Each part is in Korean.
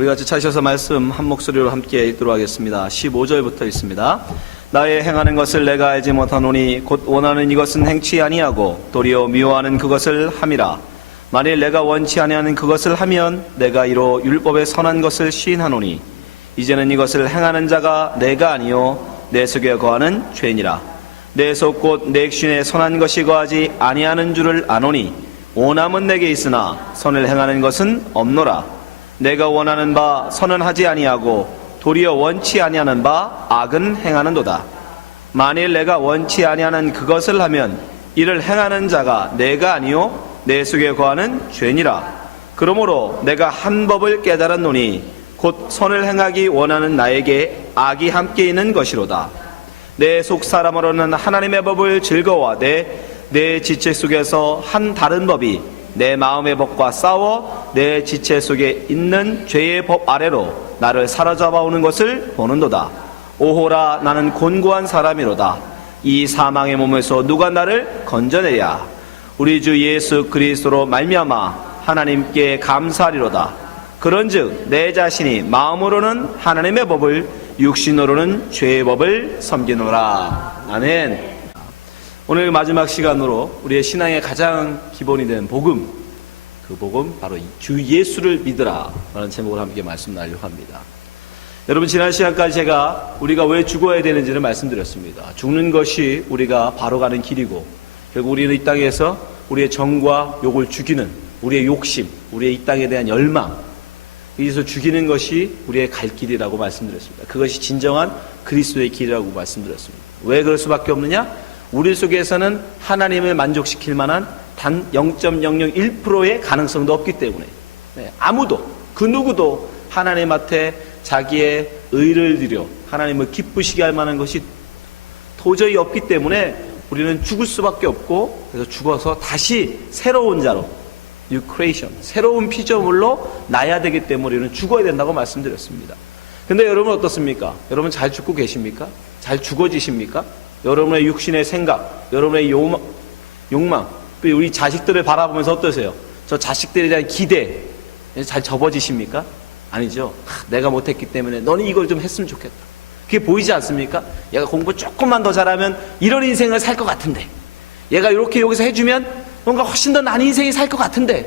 우리 같이 찾으셔서 말씀 한 목소리로 함께 읽도록 하겠습니다. 15절부터 있습니다. 나의 행하는 것을 내가 알지 못하노니 곧 원하는 이것은 행치 아니하고 도리어 미워하는 그것을 함이라. 만일 내가 원치 아니하는 그것을 하면 내가 이로 율법에 선한 것을 시인하노니 이제는 이것을 행하는 자가 내가 아니요 내 속에 거하는 죄니라. 내 속 곧 내 육신에 선한 것이 거하지 아니하는 줄을 아노니 원함은 내게 있으나 선을 행하는 것은 없노라. 내가 원하는 바 선은 하지 아니하고 도리어 원치 아니하는 바 악은 행하는도다. 만일 내가 원치 아니하는 그것을 하면 이를 행하는 자가 내가 아니요 내 속에 거하는 죄니라. 그러므로 내가 한 법을 깨달았노니 곧 선을 행하기 원하는 나에게 악이 함께 있는 것이로다. 내 속 사람으로는 하나님의 법을 즐거워하되 내 지체 속에서 한 다른 법이 내 마음의 법과 싸워 내 지체 속에 있는 죄의 법 아래로 나를 사로잡아오는 것을 보는도다. 오호라, 나는 곤고한 사람이로다. 이 사망의 몸에서 누가 나를 건져내랴. 우리 주 예수 그리스도로 말미암아 하나님께 감사하리로다. 그런즉 내 자신이 마음으로는 하나님의 법을 육신으로는 죄의 법을 섬기노라. 아멘. 오늘 마지막 시간으로 우리의 신앙의 가장 기본이 된 복음, 그 복음 바로 주 예수를 믿으라 라는 제목으로 함께 말씀 나누려고 합니다. 여러분, 지난 시간까지 제가 우리가 왜 죽어야 되는지를 말씀드렸습니다. 죽는 것이 우리가 바로 가는 길이고 결국 우리는 이 땅에서 우리의 정과 욕을 죽이는 우리의 욕심, 우리의 이 땅에 대한 열망, 여기서 죽이는 것이 우리의 갈 길이라고 말씀드렸습니다. 그것이 진정한 그리스도의 길이라고 말씀드렸습니다. 왜 그럴 수밖에 없느냐? 우리 속에서는 하나님을 만족시킬 만한 단 0.001%의 가능성도 없기 때문에 아무도, 그 누구도 하나님 앞에 자기의 의를 드려 하나님을 기쁘시게 할 만한 것이 도저히 없기 때문에 우리는 죽을 수밖에 없고, 그래서 죽어서 다시 새로운 자로, New Creation, 새로운 피조물로 나야 되기 때문에 우리는 죽어야 된다고 말씀드렸습니다. 근데 여러분 어떻습니까? 여러분 잘 죽고 계십니까? 잘 죽어지십니까? 여러분의 육신의 생각, 여러분의 욕망, 또 우리 자식들을 바라보면서 어떠세요? 저 자식들에 대한 기대 잘 접어지십니까? 아니죠. 내가 못했기 때문에 너는 이걸 좀 했으면 좋겠다. 그게 보이지 않습니까? 얘가 공부 조금만 더 잘하면 이런 인생을 살 것 같은데, 얘가 이렇게 여기서 해주면 뭔가 훨씬 더 나은 인생이 살 것 같은데,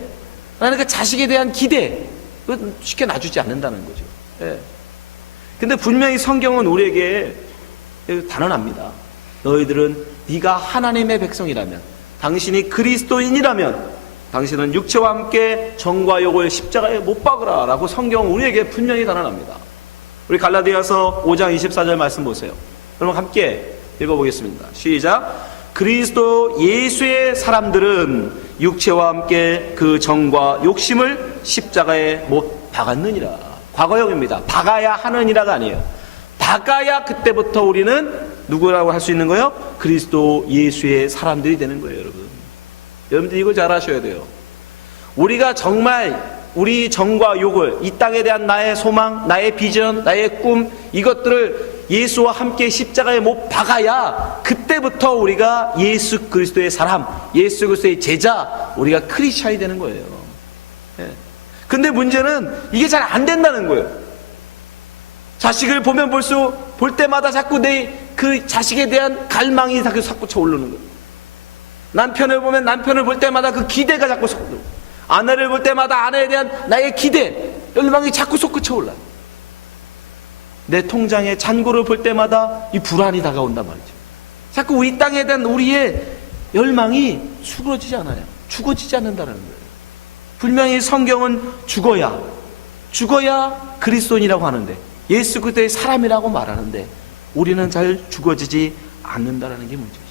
라는 그 자식에 대한 기대, 그건 쉽게 놔주지 않는다는 거죠. 예. 근데 분명히 성경은 우리에게 단언합니다. 너희들은 네가 하나님의 백성이라면, 당신이 그리스도인이라면 당신은 육체와 함께 정과 욕을 십자가에 못 박으라 라고 성경은 우리에게 분명히 단언합니다. 우리 갈라디아서 5장 24절 말씀 보세요. 여러분 함께 읽어보겠습니다. 시작. 그리스도 예수의 사람들은 육체와 함께 그 정과 욕심을 십자가에 못 박았느니라. 과거형입니다. 박아야 하느니라가 아니에요. 박아야 그때부터 우리는 누구라고 할 수 있는 거예요? 그리스도 예수의 사람들이 되는 거예요, 여러분. 여러분들 이거 잘 아셔야 돼요. 우리가 정말 우리 정과 욕을, 이 땅에 대한 나의 소망, 나의 비전, 나의 꿈, 이것들을 예수와 함께 십자가에 못 박아야 그때부터 우리가 예수 그리스도의 사람, 예수 그리스도의 제자, 우리가 크리스찬이 되는 거예요. 예. 근데 문제는 이게 잘 안 된다는 거예요. 자식을 보면 볼 때마다 자꾸 그 자식에 대한 갈망이 자꾸 솟구쳐 오르는 거예요. 남편을 보면 남편을 볼 때마다 그 기대가 자꾸 솟구쳐, 아내를 볼 때마다 아내에 대한 나의 기대, 열망이 자꾸 솟구쳐 올라요. 내 통장의 잔고를 볼 때마다 이 불안이 다가온단 말이죠. 자꾸 이 땅에 대한 우리의 열망이 수그러지지 않아요. 죽어지지 않는다는 거예요. 분명히 성경은 죽어야 그리스도인이라고 하는데, 예수 그리스도의 사람이라고 말하는데 우리는 잘 죽어지지 않는다는 게 문제죠.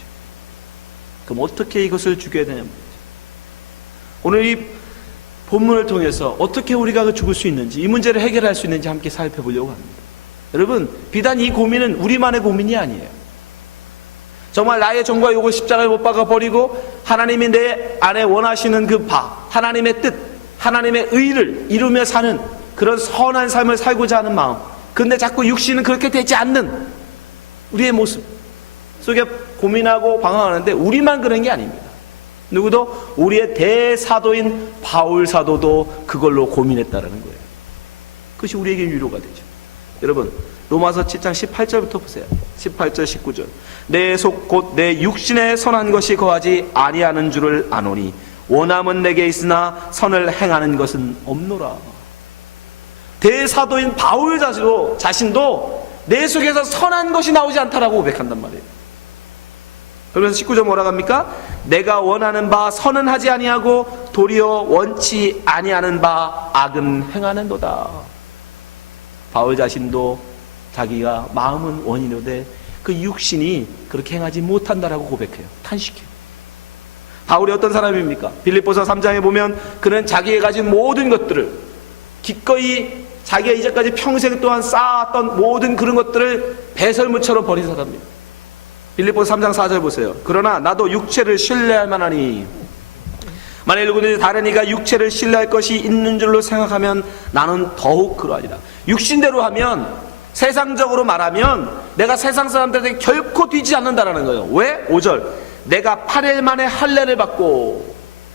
그럼 어떻게 이것을 죽여야 되냐 문제죠. 오늘 이 본문을 통해서 어떻게 우리가 죽을 수 있는지, 이 문제를 해결할 수 있는지 함께 살펴보려고 합니다. 여러분, 비단 이 고민은 우리만의 고민이 아니에요. 정말 나의 정과 욕을 십자가에 못 박아버리고 하나님이 내 안에 원하시는 그 바, 하나님의 뜻, 하나님의 의를 이루며 사는 그런 선한 삶을 살고자 하는 마음, 근데 자꾸 육신은 그렇게 되지 않는 우리의 모습 속에 고민하고 방황하는데 우리만 그런 게 아닙니다. 누구도, 우리의 대사도인 바울 사도도 그걸로 고민했다라는 거예요. 그것이 우리에게 위로가 되죠. 여러분, 로마서 7장 18절부터 보세요. 18절 19절. 내 속 곧 내 육신에 선한 것이 거하지 아니하는 줄을 아노니 원함은 내게 있으나 선을 행하는 것은 없노라. 대사도인 바울 자신도 내 속에서 선한 것이 나오지 않다라고 고백한단 말이에요. 그러면서 19절 뭐라고 합니까? 내가 원하는 바 선은 하지 아니하고 도리어 원치 아니하는 바 악은 행하는도다. 바울 자신도 자기가 마음은 원이로되 그 육신이 그렇게 행하지 못한다라고 고백해요. 탄식해요. 바울이 어떤 사람입니까? 빌립보서 3장에 보면 그는 자기가 가진 모든 것들을 기꺼이 자기가 이제까지 평생 동안 쌓았던 모든 그런 것들을 배설물처럼 버린 사람입니다. 빌립보서 3장 4절 보세요. 그러나 나도 육체를 신뢰할 만하니 만일 누구든지 다른 이가 육체를 신뢰할 것이 있는 줄로 생각하면 나는 더욱 그러하리라. 육신대로 하면, 세상적으로 말하면 내가 세상 사람들에게 결코 뒤지지 않는다라는 거예요. 왜? 5절. 내가 8일 만에 할례를 받고,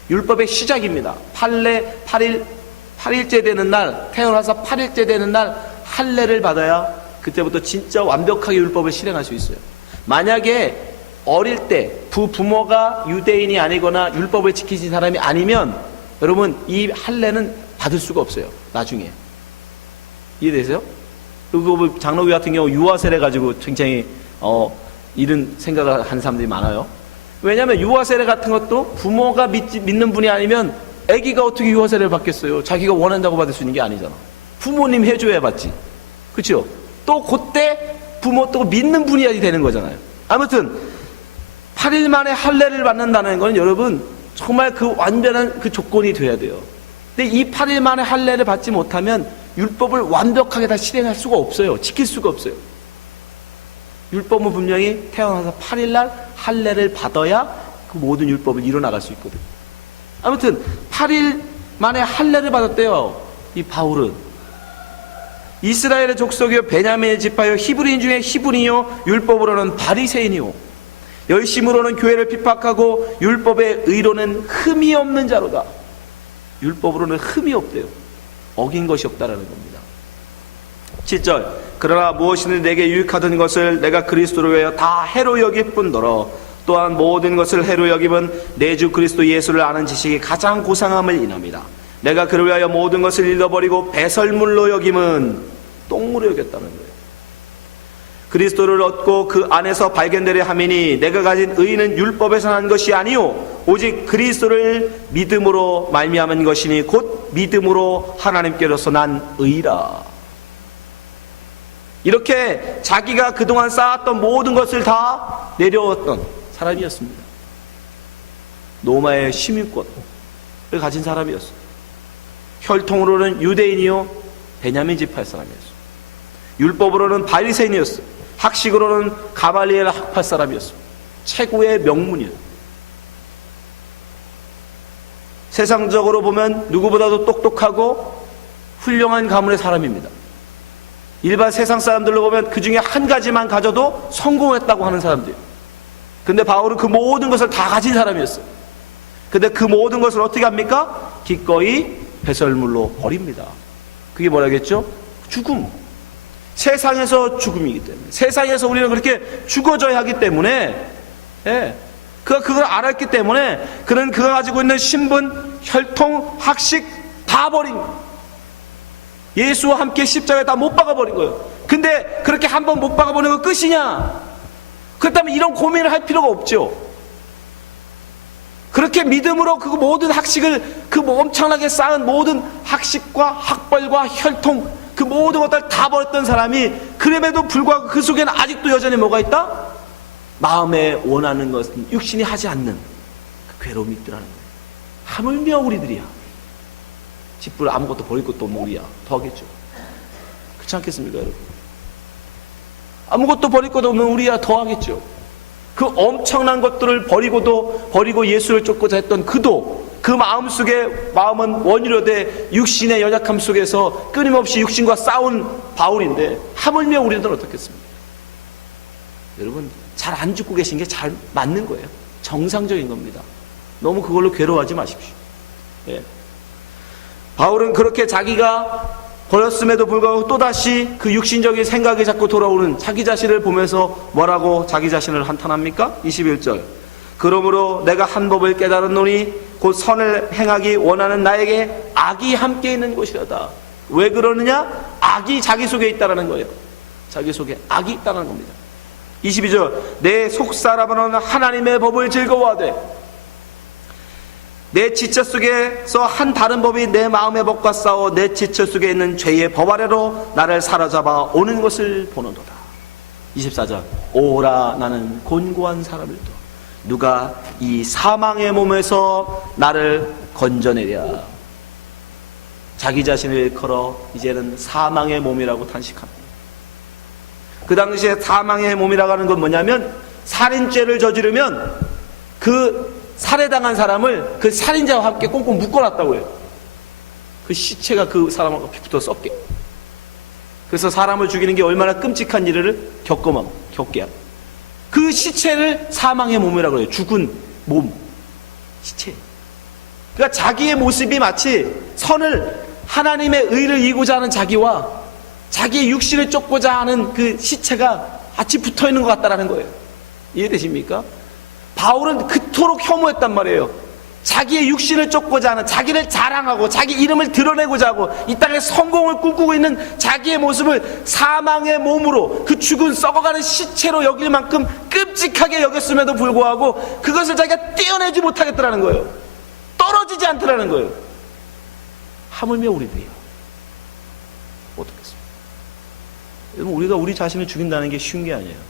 율법의 시작입니다. 8일째 되는 날, 태어나서 8일째 되는 날 할례를 받아야 그때부터 진짜 완벽하게 율법을 실행할 수 있어요. 만약에 어릴 때 부모가 유대인이 아니거나 율법을 지키신 사람이 아니면 여러분 이 할례는 받을 수가 없어요. 나중에. 이해되세요? 그리고 장로교 같은 경우 유아세례 가지고 굉장히 이런 생각을 하는 사람들이 많아요. 왜냐하면 유아세례 같은 것도 부모가 믿는 분이 아니면 아기가 어떻게 유아세례를 받겠어요? 자기가 원한다고 받을 수 있는 게 아니잖아. 부모님 해줘야 받지. 그렇죠? 또 그때 부모 또 믿는 분이 되는 거잖아요. 아무튼 8일 만에 할례를 받는다는 건 여러분 정말 그 완전한 그 조건이 돼야 돼요. 근데 이 8일 만에 할례를 받지 못하면 율법을 완벽하게 다 실행할 수가 없어요. 지킬 수가 없어요. 율법은 분명히 태어나서 8일 날 할례를 받아야 그 모든 율법을 이뤄나갈 수 있거든요. 아무튼 8일 만에 할례를 받았대요. 이 바울은 이스라엘의 족속이요 베냐민의 지파요 히브리인 중에 히브리요 율법으로는 바리새인이요 열심으로는 교회를 핍박하고 율법의 의로는 흠이 없는 자로다. 율법으로는 흠이 없대요. 어긴 것이 없다라는 겁니다. 7절. 그러나 무엇이든 내게 유익하던 것을 내가 그리스도를 위하여 다 해로 여길 뿐더러 또한 모든 것을 해로 여김은 내 주 그리스도 예수를 아는 지식이 가장 고상함을 인합니다. 내가 그를 위하여 모든 것을 잃어버리고 배설물로 여김은 똥물로 여겼다는 거예요. 그리스도를 얻고 그 안에서 발견되려 함이니 내가 가진 의는 율법에서 난 것이 아니요 오직 그리스도를 믿음으로 말미암은 것이니 곧 믿음으로 하나님께로서 난 의라. 이렇게 자기가 그동안 쌓았던 모든 것을 다 내려왔던 사람이었습니다. 로마의 시민권을 가진 사람이었어요. 혈통으로는 유대인이요 베냐민 지파의 사람이었어요. 율법으로는 바리새인이었어요. 학식으로는 가말리엘 학파 사람이었어요. 최고의 명문이에요. 세상적으로 보면 누구보다도 똑똑하고 훌륭한 가문의 사람입니다. 일반 세상 사람들로 보면 그 중에 한 가지만 가져도 성공했다고 하는 사람들이에요. 근데 바울은 그 모든 것을 다 가진 사람이었어요. 근데 그 모든 것을 어떻게 합니까? 기꺼이 배설물로 버립니다. 그게 뭐라겠죠? 죽음. 세상에서 죽음이기 때문에, 세상에서 우리는 그렇게 죽어져야 하기 때문에, 그가 그걸 알았기 때문에 그는 그가 가지고 있는 신분, 혈통, 학식 다 버린 거예요. 예수와 함께 십자가에 다 못 박아버린 거예요. 근데 그렇게 한번 못 박아버리는 거 끝이냐? 그렇다면 이런 고민을 할 필요가 없죠. 그렇게 믿음으로 그 모든 학식을, 그 엄청나게 쌓은 모든 학식과 학벌과 혈통, 그 모든 것들 다 버렸던 사람이 그럼에도 불구하고 그 속에는 아직도 여전히 뭐가 있다? 마음에 원하는 것은 육신이 하지 않는 그 괴로움이 있더라는 거예요. 하물며 우리들이야. 집불 아무것도 버릴 것도 없는 우리야. 더 하겠죠. 그렇지 않겠습니까, 여러분? 아무것도 버릴 것도 없는 우리야. 더 하겠죠. 그 엄청난 것들을 버리고 예수를 쫓고자 했던 그도 그 마음은 원이로되 육신의 연약함 속에서 끊임없이 육신과 싸운 바울인데 하물며 우리들은 어떻겠습니까? 여러분 잘 안 죽고 계신 게 잘 맞는 거예요. 정상적인 겁니다. 너무 그걸로 괴로워하지 마십시오. 바울은 그렇게 자기가 버렸음에도 불구하고 또다시 그 육신적인 생각이 자꾸 돌아오는 자기 자신을 보면서 뭐라고 자기 자신을 한탄합니까? 21절. 그러므로 내가 한 법을 깨달았노니 곧 선을 행하기 원하는 나에게 악이 함께 있는 것이라다. 왜 그러느냐? 악이 자기 속에 있다는 거예요. 자기 속에 악이 있다는 겁니다. 22절. 내 속사람은 하나님의 법을 즐거워하되 내 지체 속에서 한 다른 법이 내 마음의 법과 싸워 내 지체 속에 있는 죄의 법 아래로 나를 사로잡아 오는 것을 보는도다. 24절. 오라 나는 곤고한 사람일도 누가 이 사망의 몸에서 나를 건져내랴. 자기 자신을 걸어 이제는 사망의 몸이라고 탄식합니다. 그 당시에 사망의 몸이라고 하는 건 뭐냐면 살인죄를 저지르면 그 살해당한 사람을 그 살인자와 함께 꽁꽁 묶어놨다고 해요. 그 시체가 그 사람하고 피부터 썩게. 그래서 사람을 죽이는 게 얼마나 끔찍한 일을 겪게 하고 그 시체를 사망의 몸이라고 해요. 죽은 몸, 시체. 그러니까 자기의 모습이 마치 선을 하나님의 의를 이고자 하는 자기와 자기의 육신을 쫓고자 하는 그 시체가 같이 붙어있는 것 같다라는 거예요. 이해되십니까? 바울은 그토록 혐오했단 말이에요. 자기의 육신을 쫓고자 하는, 자기를 자랑하고 자기 이름을 드러내고자 하고 이 땅에 성공을 꿈꾸고 있는 자기의 모습을 사망의 몸으로, 그 죽은 썩어가는 시체로 여길 만큼 끔찍하게 여겼음에도 불구하고 그것을 자기가 떼어내지 못하겠다라는 거예요. 떨어지지 않더라는 거예요. 하물며 우리들이요. 어떻겠습니까? 여러분, 우리가 우리 자신을 죽인다는 게 쉬운 게 아니에요.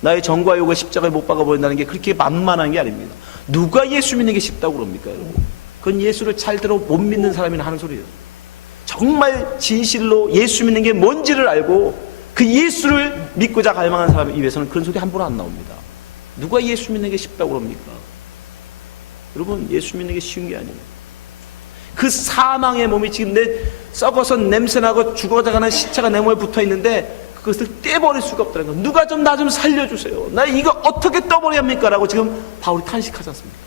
나의 정과 욕을 십자가에 못 박아버린다는 게 그렇게 만만한 게 아닙니다. 누가 예수 믿는 게 쉽다고 그럽니까, 여러분? 그건 예수를 잘대로 못 믿는 사람이나 하는 소리예요. 정말 진실로 예수 믿는 게 뭔지를 알고 그 예수를 믿고자 갈망하는 사람 입에서는 그런 소리 함부로 안 나옵니다. 누가 예수 믿는 게 쉽다고 그럽니까? 여러분, 예수 믿는 게 쉬운 게 아니에요. 그 사망의 몸이 지금 내 썩어서 냄새나고 죽어가는 시체가 내 몸에 붙어있는데 그것을 떼버릴 수가 없다는 거. 누가 좀 나 좀 살려주세요. 나 이거 어떻게 떠버려야 합니까? 라고 지금 바울이 탄식하지 않습니까?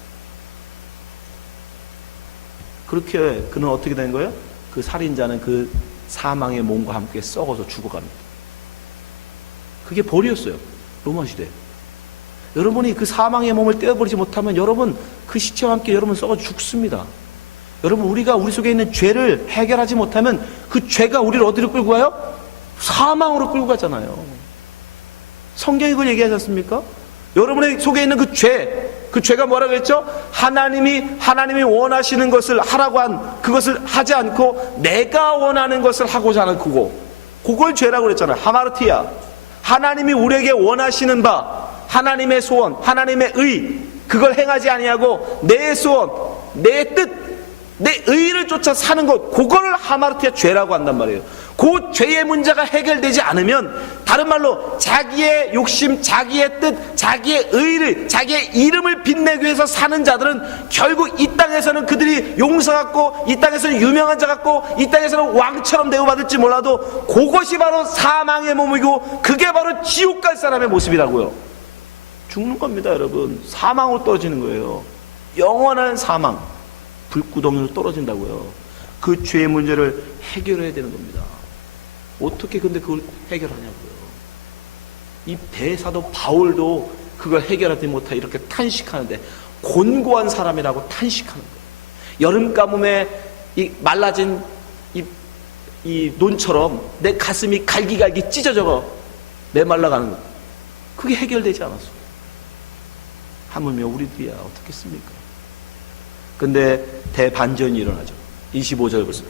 그렇게 그는 어떻게 된 거예요? 그 살인자는 그 사망의 몸과 함께 썩어서 죽어갑니다. 그게 벌이었어요. 로마 시대. 여러분이 그 사망의 몸을 떼어버리지 못하면 여러분 그 시체와 함께 여러분 썩어 죽습니다. 여러분, 우리가 우리 속에 있는 죄를 해결하지 못하면 그 죄가 우리를 어디로 끌고 가요? 사망으로 끌고 가잖아요. 성경이 그걸 얘기하지 않습니까? 여러분의 속에 있는 그 죄가 뭐라고 했죠? 하나님이 원하시는 것을 하라고 한 그것을 하지 않고 내가 원하는 것을 하고자 하는 그걸 죄라고 그랬잖아요. 하마르티아. 하나님이 우리에게 원하시는 바, 하나님의 소원, 하나님의 의, 그걸 행하지 아니하고 내 소원, 내 뜻, 내 의를 쫓아 사는 것, 그거를 하마르티아 죄라고 한단 말이에요. 그 죄의 문제가 해결되지 않으면, 다른 말로 자기의 욕심, 자기의 뜻, 자기의 의를, 자기의 이름을 빛내기 위해서 사는 자들은 결국 이 땅에서는 그들이 용서받고, 이 땅에서는 유명한 자 같고, 이 땅에서는 왕처럼 대우받을지 몰라도 그것이 바로 사망의 몸이고 그게 바로 지옥 갈 사람의 모습이라고요. 죽는 겁니다, 여러분. 사망으로 떨어지는 거예요. 영원한 사망. 불구덩이로 떨어진다고요. 그 죄의 문제를 해결해야 되는 겁니다. 어떻게 근데 그걸 해결하냐고요. 이 대사도 바울도 그걸 해결하지 못하 이렇게 탄식하는데, 곤고한 사람이라고 탄식하는 거예요. 여름 가뭄에 이 말라진 이 논처럼 내 가슴이 갈기갈기 찢어져 메말라가는 거예요. 그게 해결되지 않았어. 하물며 우리들이야 어떻겠습니까? 근데 대반전이 일어나죠. 25절 보세요.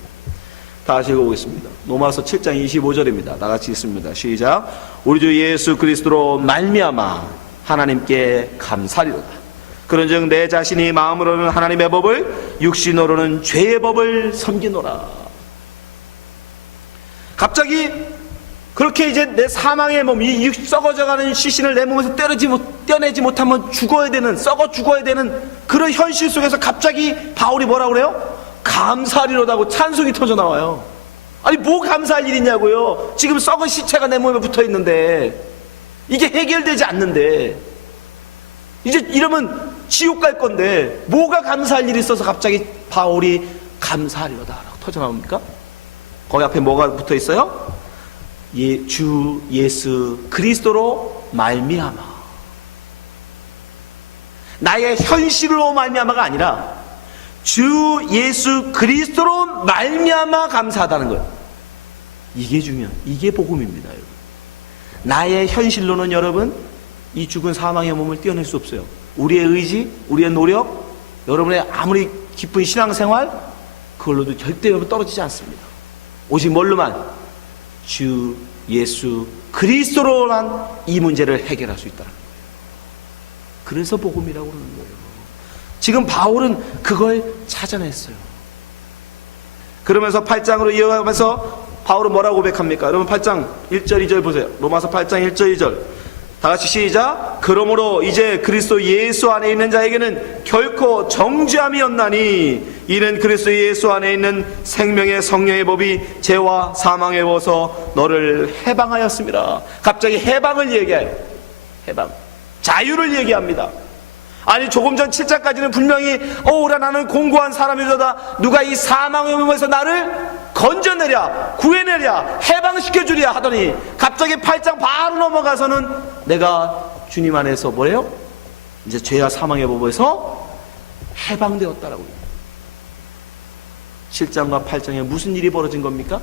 다시 읽어보겠습니다. 로마서 7장 25절입니다. 다같이 읽습니다. 시작. 우리 주 예수 그리스도로 말미암아 하나님께 감사리로다. 그런즉 내 자신이 마음으로는 하나님의 법을, 육신으로는 죄의 법을 섬기노라. 갑자기 그렇게 이제 내 사망의 몸, 이 썩어져가는 시신을 내 몸에서 떼어내지 못하면 죽어야 되는, 썩어 죽어야 되는 그런 현실 속에서 갑자기 바울이 뭐라고 그래요? 감사하리로다고 찬송이 터져 나와요. 아니, 뭐 감사할 일이냐고요. 지금 썩은 시체가 내 몸에 붙어 있는데, 이게 해결되지 않는데, 이제 이러면 지옥 갈 건데 뭐가 감사할 일이 있어서 갑자기 바울이 감사하리로다 라고 터져 나옵니까? 거기 앞에 뭐가 붙어 있어요? 주 예수 그리스도로 말미암아. 나의 현실로 말미암아가 아니라 주 예수 그리스도로 말미암아 감사하다는 거예요. 이게 중요한, 이게 복음입니다, 여러분. 나의 현실로는 여러분 이 죽은 사망의 몸을 떼어낼 수 없어요. 우리의 의지, 우리의 노력, 여러분의 아무리 깊은 신앙생활, 그걸로도 절대 여러분 떨어지지 않습니다. 오직 뭘로만? 주 예수 그리스도로만 이 문제를 해결할 수 있다는 거예요. 그래서 복음이라고 그러는 거예요. 지금 바울은 그걸 찾아냈어요. 그러면서 8장으로 이어가면서 바울은 뭐라고 고백합니까? 여러분 8장 1절 2절 보세요. 로마서 8장 1절 2절 다 같이 시작. 그러므로 이제 그리스도 예수 안에 있는 자에게는 결코 정죄함이 없나니 이는 그리스도 예수 안에 있는 생명의 성령의 법이 죄와 사망에 벗어 너를 해방하였습니다. 갑자기 해방을 얘기해요. 해방, 자유를 얘기합니다. 아니 조금 전 7장까지는 분명히 오라 나는 공고한 사람이로다 누가 이 사망의 몸에서 나를 건져내랴 구해내랴 해방시켜주랴 하더니 갑자기 8장 바로 넘어가서는 내가 주님 안에서 뭐래요? 이제 죄와 사망의 법에서 해방되었다라고 해요. 7장과 8장에 무슨 일이 벌어진 겁니까?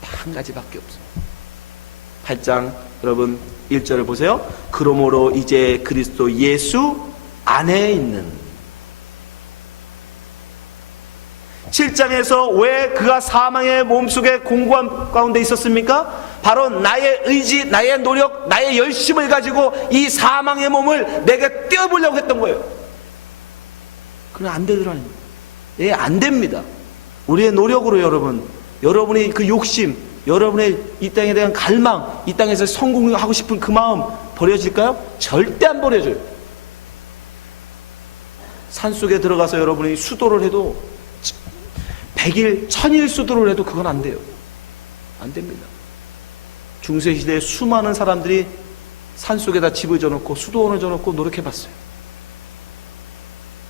딱 한 가지밖에 없어요. 8장 여러분 1절을 보세요. 그러므로 이제 그리스도 예수 안에 있는 7장에서 왜 그가 사망의 몸속에 공고함 가운데 있었습니까? 바로 나의 의지, 나의 노력, 나의 열심을 가지고 이 사망의 몸을 내게 떼어보려고 했던 거예요. 그럼 안 되더라는 거예요. 예, 안 됩니다. 우리의 노력으로 여러분이 그 욕심, 여러분의 이 땅에 대한 갈망, 이 땅에서 성공하고 싶은 그 마음 버려질까요? 절대 안 버려져요. 산속에 들어가서 여러분이 수도를 해도 100일, 1000일 수도를 해도 그건 안 돼요. 안 됩니다. 중세시대에 수많은 사람들이 산속에다 집을 져놓고 수도원을 져놓고 노력해봤어요.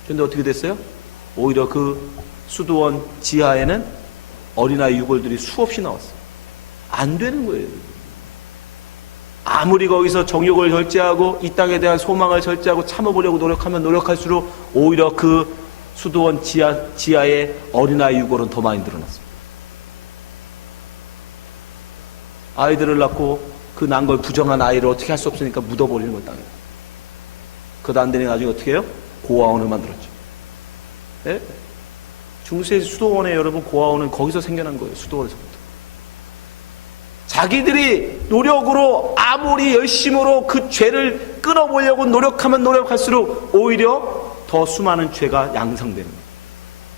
그런데 어떻게 됐어요? 오히려 그 수도원 지하에는 어린아이 유골들이 수없이 나왔어요. 안 되는 거예요. 아무리 거기서 정욕을 절제하고 이 땅에 대한 소망을 절제하고 참아보려고 노력하면 노력할수록 오히려 그 수도원 지하에 어린아이 유골은 더 많이 늘어났습니다. 아이들을 낳고 그 난 걸 부정한 아이를 어떻게 할 수 없으니까 묻어버리는 걸 당해요. 그것도 안 되니 나중에 어떻게 해요? 고아원을 만들었죠. 네? 중세 수도원에 여러분 고아원은 거기서 생겨난 거예요. 수도원에서부터. 자기들이 노력으로 아무리 열심으로 그 죄를 끊어보려고 노력하면 노력할수록 오히려 더 수많은 죄가 양상되는 거예요.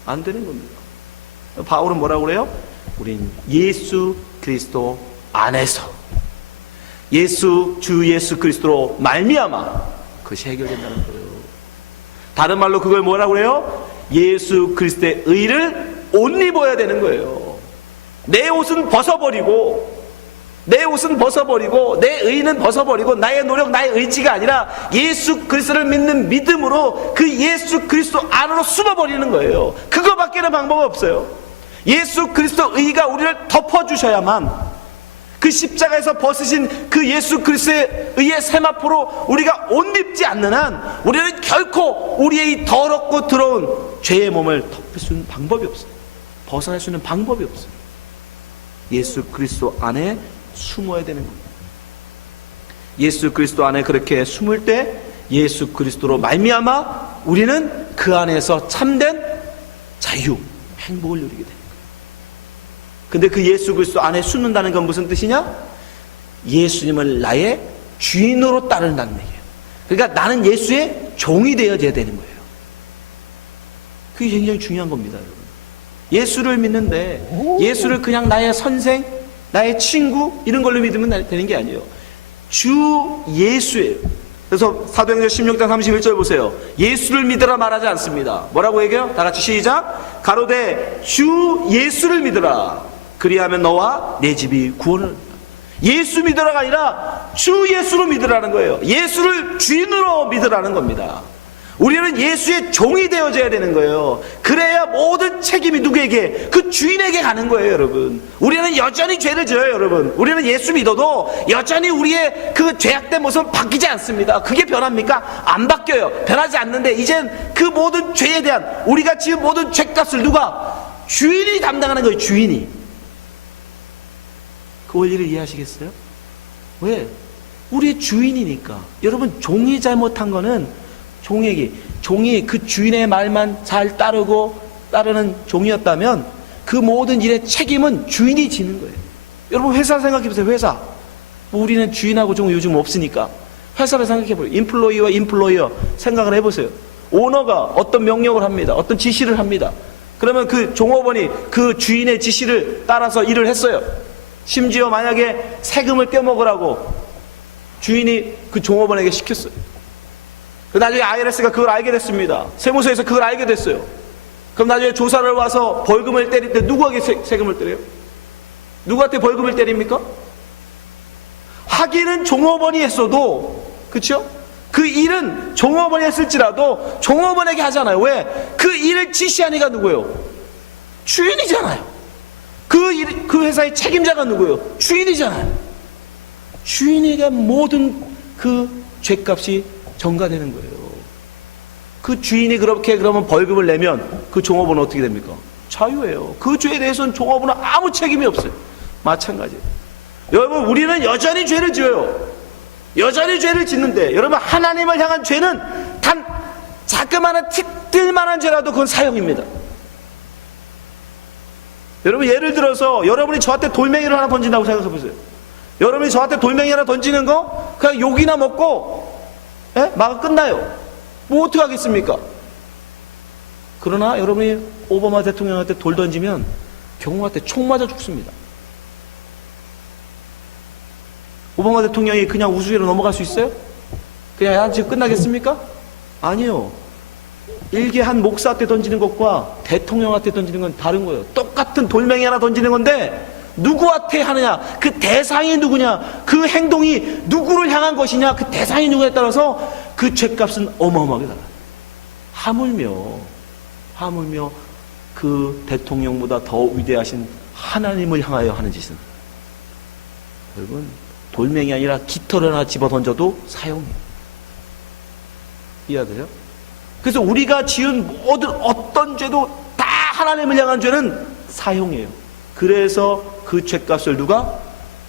안 되는 겁니다. 바울은 뭐라고 그래요? 우린 예수 그리스도 안에서 주 예수 그리스도로 말미암아 그것이 해결된다는 거예요. 다른 말로 그걸 뭐라고 그래요? 예수 그리스도의 의를 옷 입어야 되는 거예요. 내 옷은 벗어버리고 내 의는 벗어버리고 나의 노력, 나의 의지가 아니라 예수 그리스도를 믿는 믿음으로 그 예수 그리스도 안으로 숨어버리는 거예요. 그거밖에는 방법이 없어요. 예수 그리스도 의가 우리를 덮어주셔야만 그 십자가에서 벗으신 그 예수 그리스도의 의의 세마포로 우리가 옷 입지 않는 한 우리는 결코 우리의 이 더럽고 더러운 죄의 몸을 덮을 수 있는 방법이 없어요. 벗어날 수 있는 방법이 없어요. 예수 그리스도 안에 숨어야 되는 겁니다. 예수 그리스도 안에 그렇게 숨을 때 예수 그리스도로 말미암아 우리는 그 안에서 참된 자유, 행복을 누리게 됩니다. 근데 그 예수 그리스도 안에 숨는다는 건 무슨 뜻이냐? 예수님을 나의 주인으로 따른다는 얘기예요. 그러니까 나는 예수의 종이 되어야 되는 거예요. 그게 굉장히 중요한 겁니다, 여러분. 예수를 믿는데 예수를 그냥 나의 선생, 나의 친구 이런 걸로 믿으면 되는 게 아니에요. 주 예수예요. 그래서 사도행전 16장 31절 보세요. 예수를 믿으라 말하지 않습니다. 뭐라고 얘기해요? 다 같이 시작. 가로되 주 예수를 믿으라. 그리하면 너와 내 집이 구원을 얻는다. 예수 믿으라가 아니라 주 예수로 믿으라는 거예요. 예수를 주인으로 믿으라는 겁니다. 우리는 예수의 종이 되어져야 되는 거예요. 그래야 모든 책임이 누구에게? 그 주인에게 가는 거예요, 여러분. 우리는 여전히 죄를 지어요, 여러분. 우리는 예수 믿어도 여전히 우리의 그 죄악된 모습은 바뀌지 않습니다. 그게 변합니까? 안 바뀌어요. 변하지 않는데 이젠 그 모든 죄에 대한 우리가 지은 모든 죄값을 누가? 주인이 담당하는 거예요, 주인이. 그 원리를 이해하시겠어요? 왜? 우리의 주인이니까. 여러분, 종이 잘못한 거는 종이 그 주인의 말만 잘 따르는 종이었다면 그 모든 일의 책임은 주인이 지는 거예요. 여러분, 회사 생각해보세요. 회사. 뭐 우리는 주인하고 종 요즘 없으니까 회사를 생각해보세요. 인플로이와 인플로이어 생각을 해보세요. 오너가 어떤 명령을 합니다. 어떤 지시를 합니다. 그러면 그 종업원이 그 주인의 지시를 따라서 일을 했어요. 심지어 만약에 세금을 떼먹으라고 주인이 그 종업원에게 시켰어요. 나중에 IRS가 그걸 알게 됐습니다. 세무서에서 그걸 알게 됐어요. 그럼 나중에 조사를 와서 벌금을 때릴 때 누구에게 세금을 때려요? 누구한테 벌금을 때립니까? 하기는 종업원이 했어도, 그렇죠? 그 일은 종업원이 했을지라도 종업원에게 하잖아요. 왜? 그 일을 지시한 이가 누구예요? 주인이잖아요. 그 회사의 책임자가 누구예요? 주인이잖아요. 주인에게 모든 그 죄값이 전가되는 거예요. 그 주인이 그렇게 그러면 벌금을 내면 그 종업원은 어떻게 됩니까? 자유예요. 그 죄에 대해서는 종업원은 아무 책임이 없어요. 마찬가지예요. 여러분, 우리는 여전히 죄를 지어요. 여전히 죄를 짓는데, 여러분, 하나님을 향한 죄는 단 자그마한 티끌만한 죄라도 그건 사형입니다. 여러분, 예를 들어서 여러분이 저한테 돌멩이를 하나 던진다고 생각해 보세요. 여러분이 저한테 돌멩이 하나 던지는 거 그냥 욕이나 먹고 막 끝나요. 뭐 어떻게 하겠습니까? 그러나 여러분이 오바마 대통령한테 돌 던지면 경호한테 총 맞아 죽습니다. 오바마 대통령이 그냥 우스개로 넘어갈 수 있어요? 그냥 지금 끝나겠습니까? 아니요. 일개 한 목사한테 던지는 것과 대통령한테 던지는 건 다른 거예요. 똑같은 돌멩이 하나 던지는 건데 누구한테 하느냐, 그 대상이 누구냐, 그 행동이 누구를 향한 것이냐, 그 대상이 누구에 따라서 그 죄값은 어마어마하게 달라요. 하물며 그 대통령보다 더 위대하신 하나님을 향하여 하는 짓은, 여러분, 돌멩이 아니라 깃털 하나 집어 던져도 사형이에요. 이해하세요? 그래서 우리가 지은 모든 어떤 죄도 다 하나님을 향한 죄는 사형이에요. 그래서 그 죄값을 누가?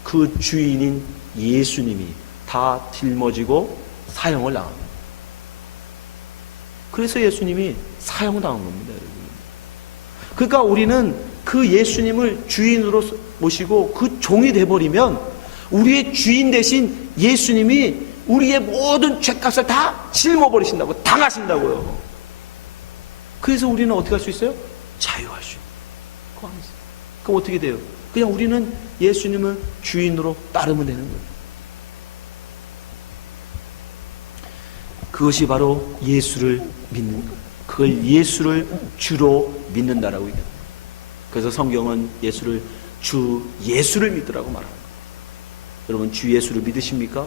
그 주인인 예수님이 다 짊어지고 사형을 당합니다. 그래서 예수님이 사형당한 겁니다, 여러분. 그러니까 우리는 그 예수님을 주인으로 모시고 그 종이 돼버리면 우리의 주인 대신 예수님이 우리의 모든 죄값을 다 짊어버리신다고, 당하신다고요. 그래서 우리는 어떻게 할 수 있어요? 자유할 수 있어요. 그 안에서. 그럼 어떻게 돼요? 그냥 우리는 예수님을 주인으로 따르면 되는 거예요. 그것이 바로 예수를 믿는 거예요. 그걸 예수를 주로 믿는다라고 얘기합니다. 그래서 성경은 예수를 주 예수를 믿으라고 말합니다. 여러분, 주 예수를 믿으십니까?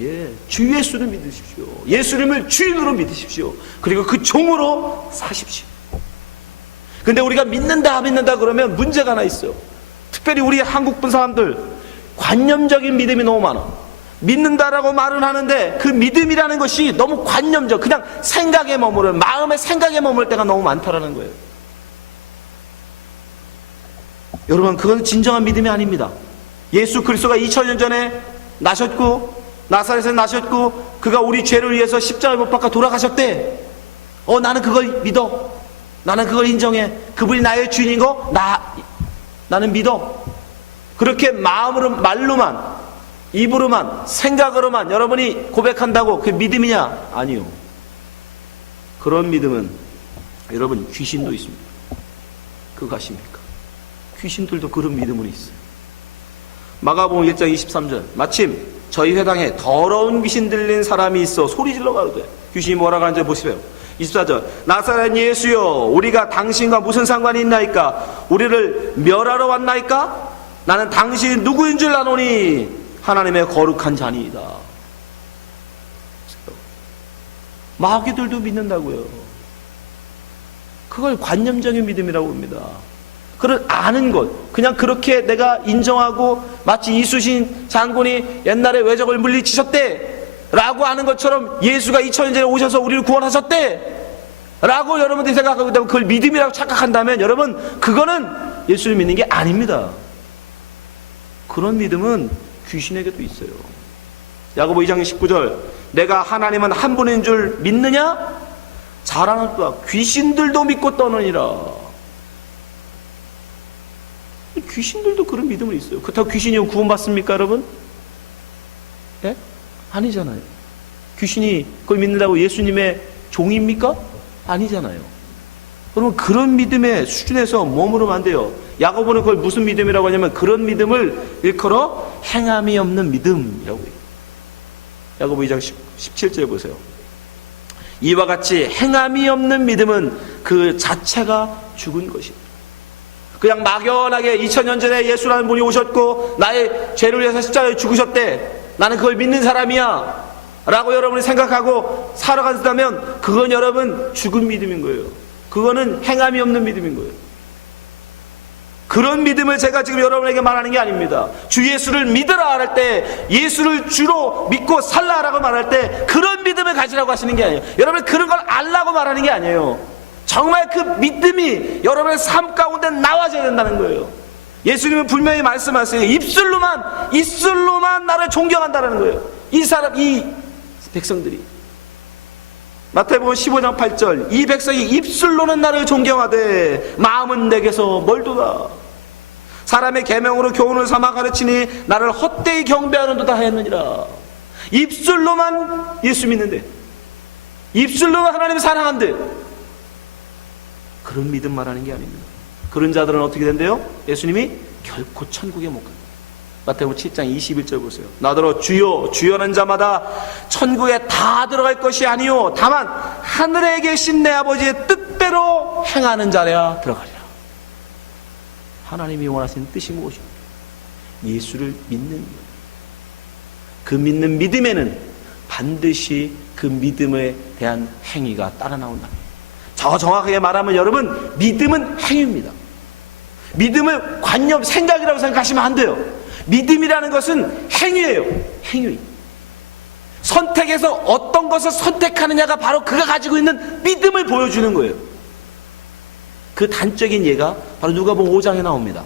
예, 주 예수를 믿으십시오. 예수님을 주인으로 믿으십시오. 그리고 그 종으로 사십시오. 근데 우리가 믿는다 그러면 문제가 하나 있어요. 특별히 우리 한국 분 사람들 관념적인 믿음이 너무 많아. 믿는다라고 말은 하는데 그 믿음이라는 것이 너무 관념적, 그냥 생각에 머무르는, 마음의 생각에 머물 때가 너무 많다라는 거예요. 여러분, 그건 진정한 믿음이 아닙니다. 예수 그리스도가 2000년 전에 나셨고, 나사렛에서 나셨고, 그가 우리 죄를 위해서 십자가에 못 박아 돌아가셨대. 나는 그걸 믿어. 나는 그걸 인정해. 그분이 나의 주인인 거 나는 믿어. 그렇게 마음으로, 말로만, 입으로만, 생각으로만 여러분이 고백한다고 그게 믿음이냐? 아니요. 그런 믿음은 여러분, 귀신도 있습니다. 그거 아십니까? 귀신들도 그런 믿음은 있어요. 마가복음 1장 23절, 마침 저희 회당에 더러운 귀신 들린 사람이 있어 소리질러 가로되, 귀신이 뭐라고 하는지 보시세요. 24절, 나사렛 예수여, 우리가 당신과 무슨 상관이 있나이까? 우리를 멸하러 왔나이까? 나는 당신이 누구인 줄 아노니 하나님의 거룩한 자니이다. 마귀들도 믿는다고요. 그걸 관념적인 믿음이라고 봅니다. 그걸 아는 것, 그냥 그렇게 내가 인정하고 마치 이순신 장군이 옛날에 왜적을 물리치셨대 라고 하는 것처럼 예수가 2000년 전에 오셔서 우리를 구원하셨대 라고 여러분들이 생각하고 있다면 그걸 믿음이라고 착각한다면 여러분 그거는 예수를 믿는 게 아닙니다. 그런 믿음은 귀신에게도 있어요. 야고보 2장 19절 내가 하나님은 한 분인 줄 믿느냐? 잘하는 또한 귀신들도 믿고 떠느니라. 귀신들도 그런 믿음을 있어요. 그렇다고 귀신이 구원받습니까 여러분? 예? 아니잖아요. 귀신이 그걸 믿는다고 예수님의 종입니까? 아니잖아요. 그러면 그런 믿음의 수준에서 머무르면 안 돼요. 야고보는 그걸 무슨 믿음이라고 하냐면 그런 믿음을 일컬어 행함이 없는 믿음이라고 해요. 야고보 2장 17절 보세요. 이와 같이 행함이 없는 믿음은 그 자체가 죽은 것입니다. 그냥 막연하게 2000년 전에 예수라는 분이 오셨고 나의 죄를 위해서 십자가에 죽으셨대, 나는 그걸 믿는 사람이야 라고 여러분이 생각하고 살아간다면 그건 여러분 죽은 믿음인 거예요. 그거는 행함이 없는 믿음인 거예요. 그런 믿음을 제가 지금 여러분에게 말하는 게 아닙니다. 주 예수를 믿으라 할 때, 예수를 주로 믿고 살라라고 말할 때 그런 믿음을 가지라고 하시는 게 아니에요. 여러분 그런 걸 알라고 말하는 게 아니에요. 정말 그 믿음이 여러분의 삶 가운데 나와져야 된다는 거예요. 예수님은 분명히 말씀하세요. 입술로만 나를 존경한다는 거예요. 이 백성들이. 마태복음 15장 8절 이 백성이 입술로는 나를 존경하되 마음은 내게서 멀도다. 사람의 계명으로 교훈을 삼아 가르치니 나를 헛되이 경배하는도다 하였느니라. 입술로만 예수 믿는데, 입술로만 하나님을 사랑한데 그런 믿음 말하는 게 아닙니다. 그런 자들은 어떻게 된대요? 예수님이 결코 천국에 못 간다. 마태복음 7장 21절 보세요. 나더러 주여 주여는 자마다 천국에 다 들어갈 것이 아니요 다만 하늘에 계신 내 아버지의 뜻대로 행하는 자라 들어가리라. 하나님이 원하시는 뜻이 무엇입니까? 예수를 믿는 것. 그 믿는 믿음에는 반드시 그 믿음에 대한 행위가 따라 나온다. 더 정확하게 말하면 여러분 믿음은 행위입니다. 믿음을 관념, 생각이라고 생각하시면 안 돼요. 믿음이라는 것은 행위예요. 행위. 선택해서 어떤 것을 선택하느냐가 바로 그가 가지고 있는 믿음을 보여주는 거예요. 그 단적인 예가 바로 누가복음 5장에 나옵니다.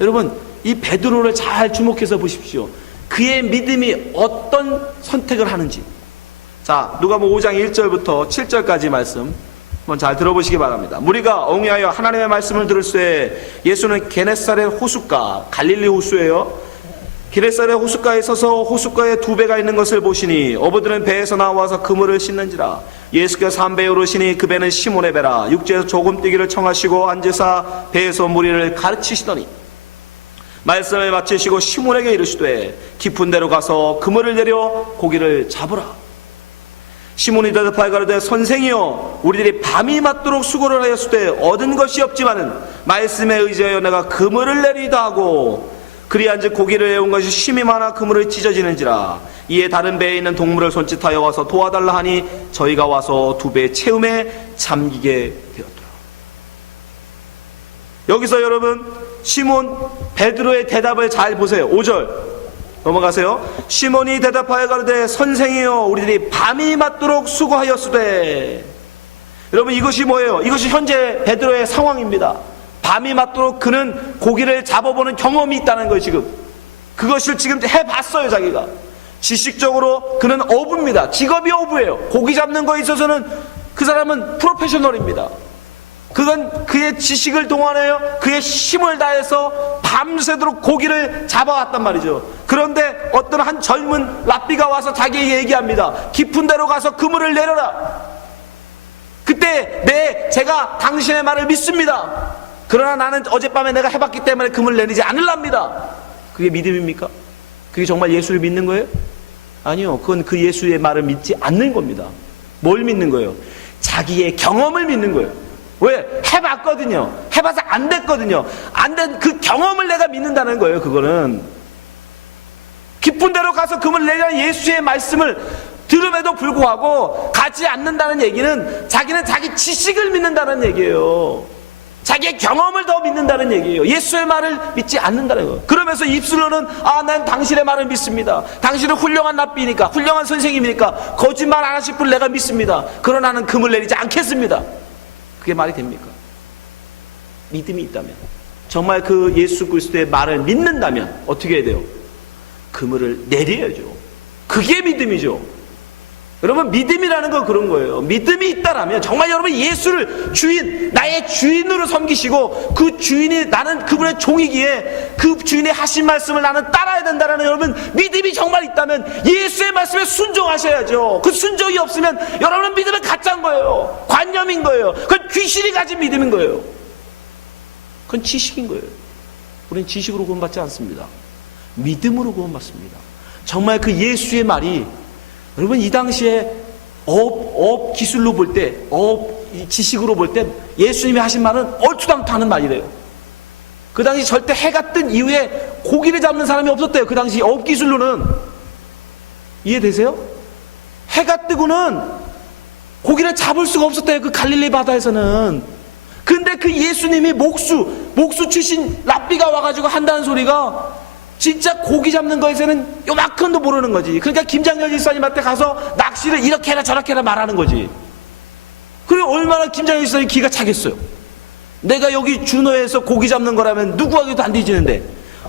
여러분 이 베드로를 잘 주목해서 보십시오. 그의 믿음이 어떤 선택을 하는지. 자, 누가복음 5장 1절부터 7절까지 말씀 한번 잘 들어보시기 바랍니다. 무리가 옹이하여 하나님의 말씀을 들을새 예수는 게네사렛 호숫가, 갈릴리 호수예요. 게네사렛 호숫가에 서서 호숫가에 두 배가 있는 것을 보시니 어부들은 배에서 나와서 그물을 씻는지라. 예수께서 한 배에 오르시니 그 배는 시몬의 배라. 육지에서 조금 뛰기를 청하시고 앉으사 배에서 무리를 가르치시더니 말씀을 마치시고 시몬에게 이르시되 깊은 데로 가서 그물을 내려 고기를 잡으라. 시몬이 대답하여 가로되 선생이여 우리들이 밤이 맞도록 수고를 하였으되 얻은 것이 없지만은 말씀에 의지하여 내가 그물을 내리다 하고 그리한즉 고기를 해온 것이 심이 많아 그물을 찢어지는지라. 이에 다른 배에 있는 동물을 손짓하여 와서 도와달라 하니 저희가 와서 두 배의 채움에 잠기게 되었더라. 여기서 여러분 시몬 베드로의 대답을 잘 보세요. 5절 넘어가세요. 시몬이 대답하여 가로되 선생이여 우리들이 밤이 맞도록 수고하였으되. 여러분 이것이 뭐예요? 이것이 현재 베드로의 상황입니다. 밤이 맞도록 그는 고기를 잡아보는 경험이 있다는 거예요. 지금 그것을 지금 해봤어요. 자기가 지식적으로 그는 어부입니다. 직업이 어부예요. 고기 잡는 거에 있어서는 그 사람은 프로페셔널입니다. 그건 그의 지식을 동원하여 그의 힘을 다해서 밤새도록 고기를 잡아왔단 말이죠. 그런데 어떤 한 젊은 랍비가 와서 자기에게 얘기합니다. 깊은 데로 가서 그물을 내려라. 그때 제가 당신의 말을 믿습니다. 그러나 나는 어젯밤에 내가 해봤기 때문에 그물을 내리지 않으랍니다. 그게 믿음입니까? 그게 정말 예수를 믿는 거예요? 아니요. 그건 그 예수의 말을 믿지 않는 겁니다. 뭘 믿는 거예요? 자기의 경험을 믿는 거예요. 왜? 해봤거든요. 해봐서 안 됐거든요. 안 된 그 경험을 내가 믿는다는 거예요. 그거는 깊은 데로 가서 그물 내리라는 예수의 말씀을 들음에도 불구하고 가지 않는다는 얘기는 자기는 자기 지식을 믿는다는 얘기예요. 자기의 경험을 더 믿는다는 얘기예요. 예수의 말을 믿지 않는다는 거예요. 그러면서 입술로는 난 당신의 말을 믿습니다. 당신은 훌륭한 랍비니까, 훌륭한 선생님이니까 거짓말 안 하실 분 내가 믿습니다. 그러나 나는 금을 내리지 않겠습니다. 그게 말이 됩니까? 믿음이 있다면, 정말 그 예수 그리스도의 말을 믿는다면 어떻게 해야 돼요? 그물을 내려야죠. 그게 믿음이죠. 여러분, 믿음이라는 건 그런 거예요. 믿음이 있다라면 정말 여러분 예수를 주인, 나의 주인으로 섬기시고 그 주인이, 나는 그분의 종이기에 그 주인의 하신 말씀을 나는 따라야 된다는 여러분 믿음이 정말 있다면 예수의 말씀에 순종하셔야죠. 그 순종이 없으면 여러분은 믿음은 가짜인 거예요. 관념인 거예요. 그건 귀신이 가진 믿음인 거예요. 그건 지식인 거예요. 우리는 지식으로 구원받지 않습니다. 믿음으로 구원받습니다. 정말 그 예수의 말이, 여러분 이 당시에 업 기술로 볼 때, 지식으로 볼 때 예수님이 하신 말은 얼토당토하는 말이래요. 그 당시 절대 해가 뜬 이후에 고기를 잡는 사람이 없었대요. 그 당시 업 기술로는. 이해되세요? 해가 뜨고는 고기를 잡을 수가 없었대요. 그 갈릴리 바다에서는. 근데 그 예수님이 목수 출신 랍비가 와가지고 한다는 소리가 진짜 고기 잡는 거에서는 요만큼도 모르는 거지. 그러니까 김장렬 집사님한테 가서 낚시를 이렇게 해라 저렇게 해라 말하는 거지. 그래 얼마나 김장렬 집사님 기가 차겠어요. 내가 여기 준호에서 고기 잡는 거라면 누구에게도 안 뒤지는데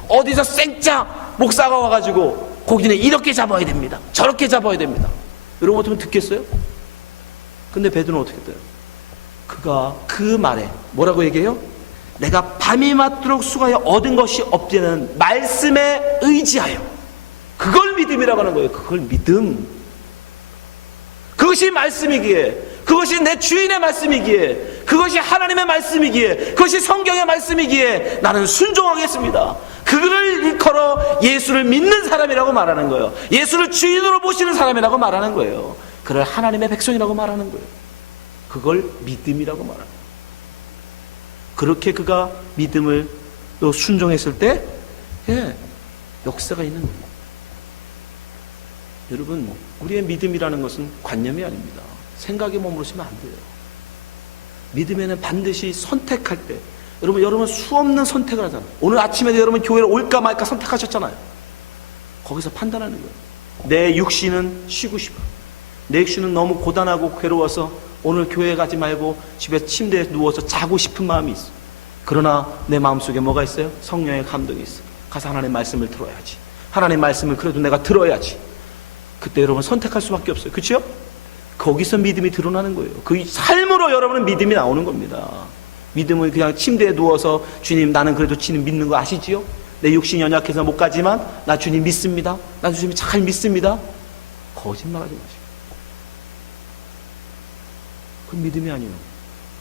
어디서 생짜 목사가 와가지고 고기는 이렇게 잡아야 됩니다, 저렇게 잡아야 됩니다, 이런 거 같으면 듣겠어요? 근데 베드로는 어떻게 돼요? 그가 그 말에 뭐라고 얘기해요? 내가 밤이 맞도록 수고하여 얻은 것이 없지는 말씀에 의지하여. 그걸 믿음이라고 하는 거예요. 그걸 믿음. 그것이 말씀이기에, 그것이 내 주인의 말씀이기에, 그것이 하나님의 말씀이기에, 그것이 성경의 말씀이기에 나는 순종하겠습니다. 그거를 일컬어 예수를 믿는 사람이라고 말하는 거예요. 예수를 주인으로 모시는 사람이라고 말하는 거예요. 그를 하나님의 백성이라고 말하는 거예요. 그걸 믿음이라고 말하는 거예요. 그렇게 그가 믿음을 또 순종했을 때 역사가 있는 거예요. 여러분, 우리의 믿음이라는 것은 관념이 아닙니다. 생각에 머무르시면 안 돼요. 믿음에는 반드시 선택할 때, 여러분 수없는 선택을 하잖아요. 오늘 아침에도 여러분 교회를 올까 말까 선택하셨잖아요. 거기서 판단하는 거예요. 내 육신은 쉬고 싶어. 내 육신은 너무 고단하고 괴로워서 오늘 교회 가지 말고 집에 침대에 누워서 자고 싶은 마음이 있어. 그러나 내 마음속에 뭐가 있어요? 성령의 감동이 있어. 가서 하나님의 말씀을 들어야지. 하나님의 말씀을 그래도 내가 들어야지. 그때 여러분 선택할 수밖에 없어요. 그렇죠? 거기서 믿음이 드러나는 거예요. 그 삶으로 여러분은 믿음이 나오는 겁니다. 믿음은 그냥 침대에 누워서 주님 나는 그래도 주님 믿는 거 아시지요? 내 육신이 연약해서 못 가지만 나 주님 믿습니다. 나 주님 잘 믿습니다. 거짓말하지 마시고. 그 믿음이 아니에요.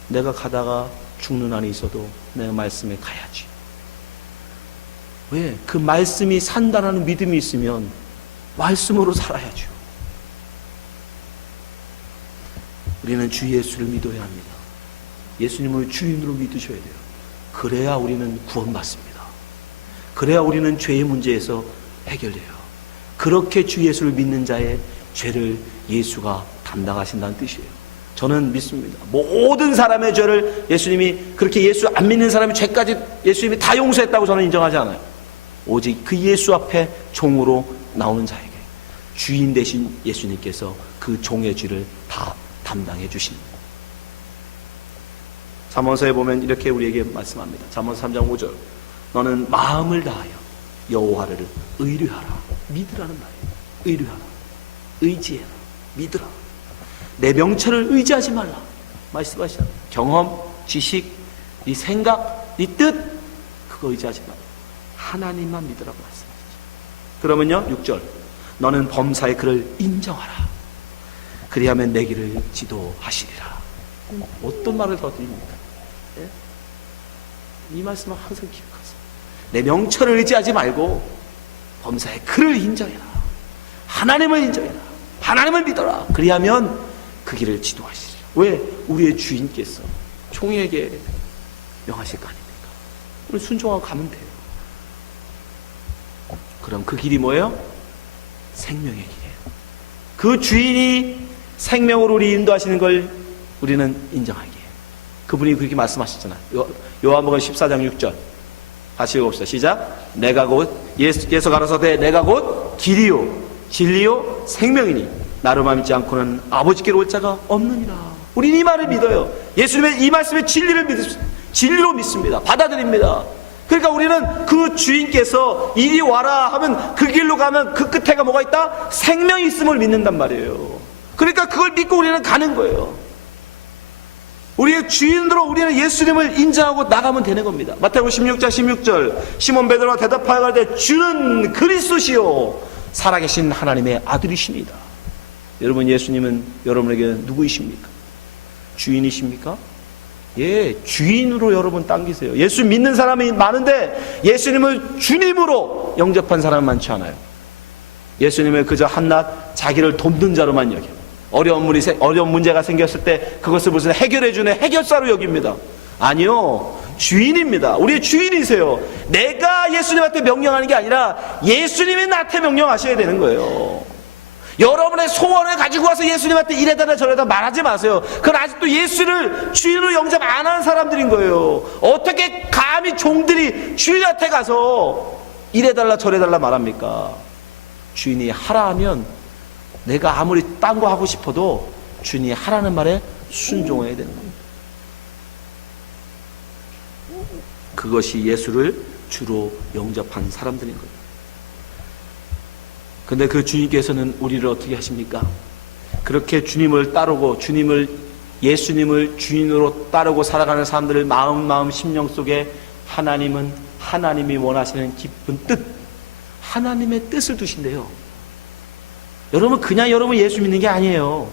내가 가다가 죽는 한이 있어도 내가 말씀에 가야지. 왜? 그 말씀이 산다라는 믿음이 있으면 말씀으로 살아야죠. 우리는 주 예수를 믿어야 합니다. 예수님을 주인으로 믿으셔야 돼요. 그래야 우리는 구원받습니다. 그래야 우리는 죄의 문제에서 해결돼요. 그렇게 주 예수를 믿는 자의 죄를 예수가 담당하신다는 뜻이에요. 저는 믿습니다. 모든 사람의 죄를 예수님이, 그렇게 예수 안 믿는 사람의 죄까지 예수님이 다 용서했다고 저는 인정하지 않아요. 오직 그 예수 앞에 종으로 나오는 자에게 주인 되신 예수님께서 그 종의 죄를 다 담당해 주십니다. 잠언서에 보면 이렇게 우리에게 말씀합니다. 잠언서 3장 5절. 너는 마음을 다하여 여호와를 의뢰하라. 믿으라는 말이에요. 의뢰하라. 의지해라. 믿으라. 내 명철을 의지하지 말라. 말씀하시잖아요. 경험, 지식, 네 생각, 네 뜻, 그거 의지하지 말라. 하나님만 믿으라고 말씀하시죠. 그러면요 6절. 너는 범사의 그를 인정하라. 그리하면 내 길을 지도하시리라. 어떤 말을 더 드립니까? 예? 이 말씀을 항상 기억하세요. 내 명철을 의지하지 말고 범사의 그를 인정해라. 하나님을 인정해라. 하나님을 믿어라. 그리하면 그 길을 지도하시리라. 왜? 우리의 주인께서 종에게 명하실 거 아닙니까? 우리 순종하고 가면 돼요. 그럼 그 길이 뭐예요? 생명의 길이에요. 그 주인이 생명으로 우리 인도하시는 걸 우리는 인정하기에. 그분이 그렇게 말씀하셨잖아요. 요한복음 14장 6절 같이 읽어봅시다. 시작. 내가 곧 예수께서 가라사대 내가 곧 길이요 진리요 생명이니 나로만 믿지 않고는 아버지께로 올 자가 없느니라. 우리는 이 말을 믿어요. 예수님의 이 말씀의 진리로 믿습니다. 받아들입니다. 그러니까 우리는 그 주인께서 이리 와라 하면 그 길로 가면 그 끝에가 뭐가 있다? 생명이 있음을 믿는단 말이에요. 그러니까 그걸 믿고 우리는 가는 거예요. 우리의 주인으로 우리는 예수님을 인정하고 나가면 되는 겁니다. 마태복음 16장 16절 시몬 베드로가 대답하여 가로되 주는 그리스도시요 살아계신 하나님의 아들이십니다. 여러분, 예수님은 여러분에게 누구이십니까? 주인이십니까? 예, 주인으로 여러분 당기세요. 예수 믿는 사람이 많은데 예수님을 주님으로 영접한 사람은 많지 않아요. 예수님을 그저 한낱 자기를 돕는 자로만 여겨요. 어려운 문제가 생겼을 때 그것을 무슨 해결해주는 해결사로 여깁니다. 아니요, 주인입니다. 우리의 주인이세요. 내가 예수님한테 명령하는 게 아니라 예수님이 나한테 명령하셔야 되는 거예요. 여러분의 소원을 가지고 와서 예수님한테 이래다 저래다 말하지 마세요. 그건 아직도 예수를 주인으로 영접 안 한 사람들인 거예요. 어떻게 감히 종들이 주인한테 가서 이래달라 저래달라 말합니까? 주인이 하라 하면 내가 아무리 딴 거 하고 싶어도 주인이 하라는 말에 순종해야 되는 겁니다. 그것이 예수를 주로 영접한 사람들인 거예요. 근데 그 주님께서는 우리를 어떻게 하십니까? 그렇게 주님을 따르고 예수님을 주인으로 따르고 살아가는 사람들을 마음 심령 속에 하나님이 원하시는 깊은 뜻, 하나님의 뜻을 두신대요. 여러분, 그냥 여러분 예수 믿는 게 아니에요.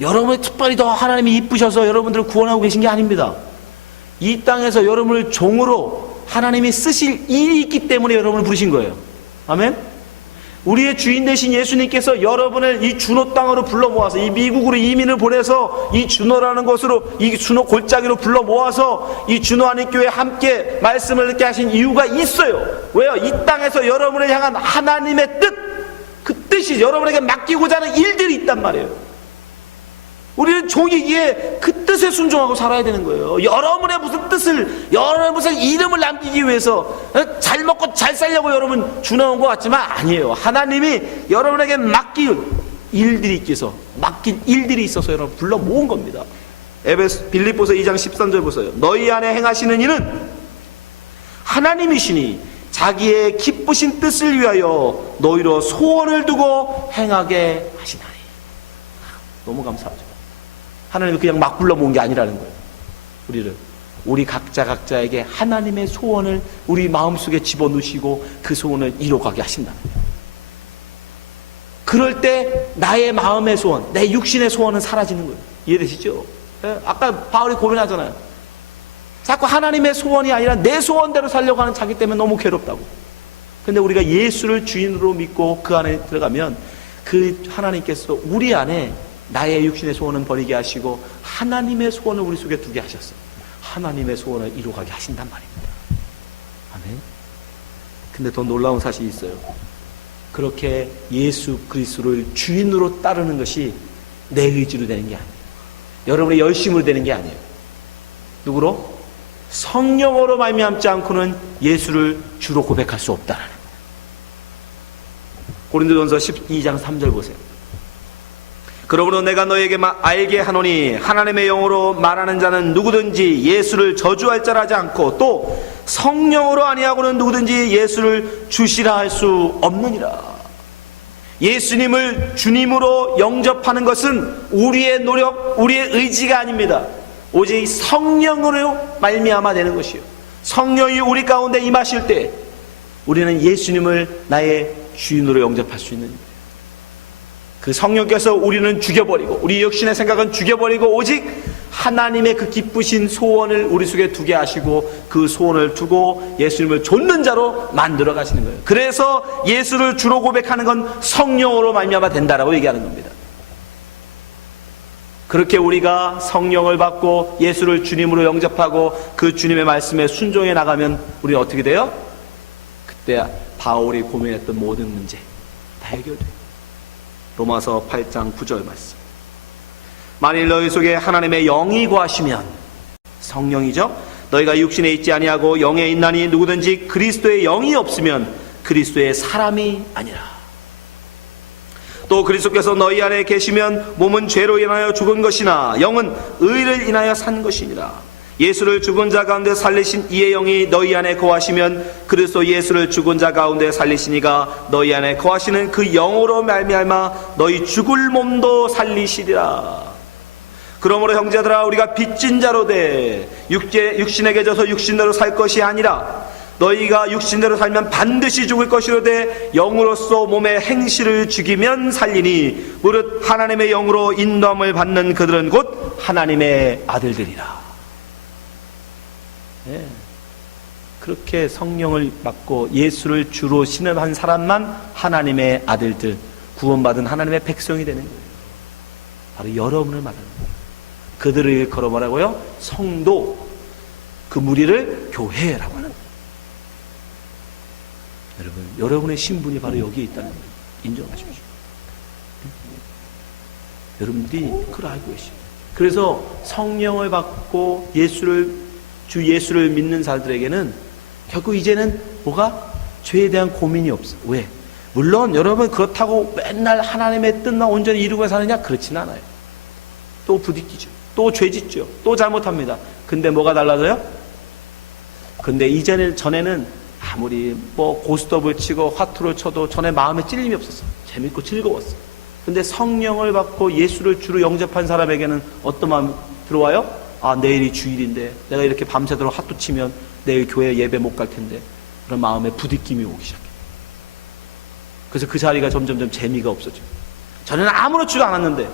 여러분이 특별히 더 하나님이 이쁘셔서 여러분들을 구원하고 계신 게 아닙니다. 이 땅에서 여러분을 종으로 하나님이 쓰실 일이 있기 때문에 여러분을 부르신 거예요. 아멘? 우리의 주인 되신 예수님께서 여러분을 이 준호 땅으로 불러 모아서, 이 미국으로 이민을 보내서 이 준호라는 곳으로, 이 준호 골짜기로 불러 모아서 이 준호 안익교회에 함께 말씀을 듣게 하신 이유가 있어요. 왜요? 이 땅에서 여러분을 향한 하나님의 뜻, 그 뜻이 여러분에게 맡기고자 하는 일들이 있단 말이에요. 우리는 종이기에 그 뜻에 순종하고 살아야 되는 거예요. 여러분의 무슨 이름을 남기기 위해서 잘 먹고 잘 살려고 여러분 주나온 것 같지만 아니에요. 하나님이 여러분에게 맡긴 일들이 있어서 여러분 불러 모은 겁니다. 빌립보서 2장 13절 보세요. 너희 안에 행하시는 일은 하나님이시니 자기의 기쁘신 뜻을 위하여 너희로 소원을 두고 행하게 하시나니. 너무 감사하죠. 하나님이 그냥 막 불러 모은 게 아니라는 거예요. 우리 각자에게 하나님의 소원을 우리 마음속에 집어넣으시고 그 소원을 이뤄가게 하신다. 그럴 때 나의 마음의 소원, 내 육신의 소원은 사라지는 거예요. 이해되시죠? 아까 바울이 고민하잖아요. 자꾸 하나님의 소원이 아니라 내 소원대로 살려고 하는 자기 때문에 너무 괴롭다고. 근데 우리가 예수를 주인으로 믿고 그 안에 들어가면 그 하나님께서 우리 안에 나의 육신의 소원은 버리게 하시고 하나님의 소원을 우리 속에 두게 하셨어요. 하나님의 소원을 이루어가게 하신단 말입니다. 아멘. 근데 더 놀라운 사실이 있어요. 그렇게 예수 그리스도를 주인으로 따르는 것이 내 의지로 되는 게 아니에요. 여러분의 열심으로 되는 게 아니에요. 누구로? 성령으로 말미암지 않고는 예수를 주로 고백할 수 없다라는 거예요. 고린도전서 12장 3절 보세요. 그러므로 내가 너에게 알게 하노니 하나님의 영으로 말하는 자는 누구든지 예수를 저주할 자라 하지 않고 또 성령으로 아니하고는 누구든지 예수를 주시라 할 수 없느니라. 예수님을 주님으로 영접하는 것은 우리의 노력, 우리의 의지가 아닙니다. 오직 성령으로 말미암아 되는 것이요. 성령이 우리 가운데 임하실 때 우리는 예수님을 나의 주인으로 영접할 수 있는 거예요. 그 성령께서 우리는 죽여버리고 우리 육신의 생각은 죽여버리고 오직 하나님의 그 기쁘신 소원을 우리 속에 두게 하시고 그 소원을 두고 예수님을 좇는 자로 만들어 가시는 거예요. 그래서 예수를 주로 고백하는 건 성령으로 말미암아 된다라고 얘기하는 겁니다. 그렇게 우리가 성령을 받고 예수를 주님으로 영접하고 그 주님의 말씀에 순종해 나가면 우리는 어떻게 돼요? 그때 바울이 고민했던 모든 문제 다 해결돼요. 로마서 8장 9절 말씀. 만일 너희 속에 하나님의 영이 거하시면, 성령이죠. 너희가 육신에 있지 아니하고 영에 있나니 누구든지 그리스도의 영이 없으면 그리스도의 사람이 아니라. 또 그리스도께서 너희 안에 계시면 몸은 죄로 인하여 죽은 것이나 영은 의를 인하여 산 것이니라. 예수를 죽은 자 가운데 살리신 이의 영이 너희 안에 거하시면 그리스도 예수를 죽은 자 가운데 살리시니가 너희 안에 거하시는 그 영으로 말미암아 너희 죽을 몸도 살리시리라. 그러므로 형제들아, 우리가 빚진 자로 돼 육신에게 져서 육신대로 살 것이 아니라 너희가 육신대로 살면 반드시 죽을 것이로되 영으로서 몸의 행실을 죽이면 살리니 무릇 하나님의 영으로 인도함을 받는 그들은 곧 하나님의 아들들이라. 네. 그렇게 성령을 받고 예수를 주로 신음한 사람만 하나님의 아들들, 구원받은 하나님의 백성이 되는 거예요. 바로 여러분을 말하는 거예요. 그들을 걸어 뭐라고요? 성도. 그 무리를 교회라고 하는 거예요. 여러분, 여러분의 신분이 바로 여기에 있다는 거예요. 인정하십시오. 여러분들이 그걸 알고 계시죠. 그래서 성령을 받고 주 예수를 믿는 사람들에게는 결국 이제는 뭐가? 죄에 대한 고민이 없어. 왜? 물론 여러분 그렇다고 맨날 하나님의 뜻만 온전히 이루고 사느냐? 그렇진 않아요. 또 부딪히죠. 또 죄짓죠. 또 잘못합니다. 근데 뭐가 달라져요? 근데 전에는 아무리 고스톱을 치고 화투를 쳐도 전에 마음에 찔림이 없었어. 재밌고 즐거웠어. 근데 성령을 받고 예수를 주로 영접한 사람에게는 어떤 마음이 들어와요? 아, 내일이 주일인데 내가 이렇게 밤새도록 화투 치면 내일 교회 예배 못 갈 텐데, 그런 마음에 부딪힘이 오기 시작해. 그래서 그 자리가 점점점 재미가 없어져요. 전에는 아무렇지도 않았는데